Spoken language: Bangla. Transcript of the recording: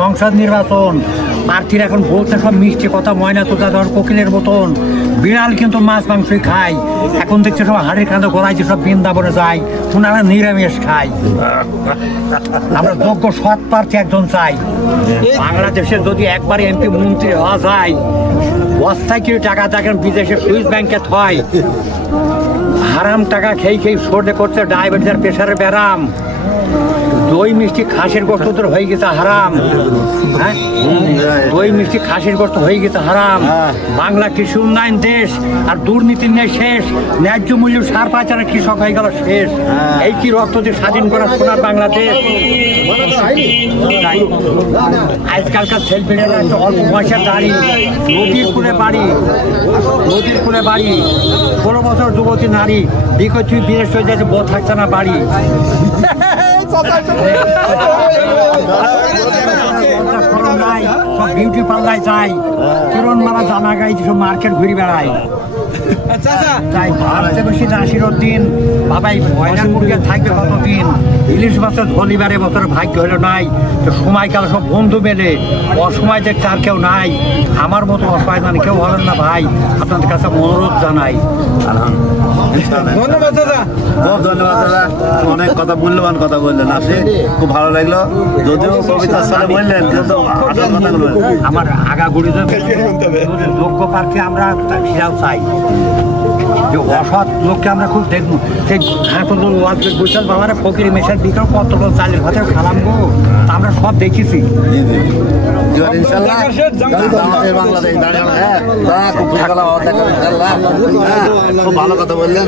সংসদ নির্বাচন প্রার্থীরা এখন বলতে সব মিষ্টি কথা ময়না তোতা ধর কোকিলের মতন বিড়াল কিন্তু মাছ মাংসই খায়। এখন দেখছে সব হাড়ের কাঁধে গড়াইছে সব বৃন্দাবনে যায়, ওনারা নিরামিষ খায়। আমরা যোগ্য সৎ প্রার্থী একজন চাই। বাংলাদেশে যদি একবার এমপি মন্ত্রী হওয়া যায়, বস্তায় কি টাকা দেখেন বিদেশে সুইস ব্যাংকে থয়, হারাম টাকা খেয়ে খেয়ে সর্দে করছে ডায়াবেটিসের প্রেশারের ব্যারাম, দই মিষ্টি খাসির গোস্ত তোর হয়ে গেছে হারাম। হ্যাঁ, দই মিষ্টি খাসির গোস্ত হয়ে গেছে হারাম। বাংলা কৃষি উন্নয়ন দেশ আর দুর্নীতি নেই শেষ, ন্যায্য মূল্য সার পাচ্ছে না, কৃষক হয়ে গেল শেষ। এই কি রক্ত দিয়ে স্বাধীন করা সোনার বাংলাদেশ? আজকালকার ছেলেপেলেরা অল্প পয়সার দাঁড়ি, নদীর কূলে বাড়ি, নদীর কূলে বাড়ি, 16 বছর যুবতী নারী বিকট তুই বিদেশ হয়ে যাচ্ছে, বোধ থাকছে না বাড়ি। বিউটি পার্লার যাই, কিরণ মালা জামা গাই, সব মার্কেট ঘুরে বেড়াই। তাই ভারতে বেশি দাসির দিন বাবাই ব্রয়লার মুরগি থাকবে কতদিন, ইলিশ মাছের ধলিবারে বছরের ভাগ্য হলো নাই। তো সময়কাল সব বন্ধু মেলে, অসময় দেখতে আর কেউ নাই। আমার মতো অসহায় মানে কেউ হলেন না ভাই, আপনাদের কাছে অনুরোধ জানাই। ধন্যবাদ দাদা, খুব ধন্যবাদ দাদা, অনেক কথা মূল্যবান কথা বললেন আপনি, খুব ভালো লাগলো। যদিও কবিতার সাথে বললেন কিন্তু আমার আগাগুড়ি যোগ্য প্রার্থী আমরা সেটাও চাই, যে অসৎ লোককে আমরা খুব দেখবো। সেই বুঝতে বাবারা ফকির মেশার বিকাল কত চালের ভাতের খালাম গো, আমরা সব দেখেছি। খুব ভালো কথা বললেন।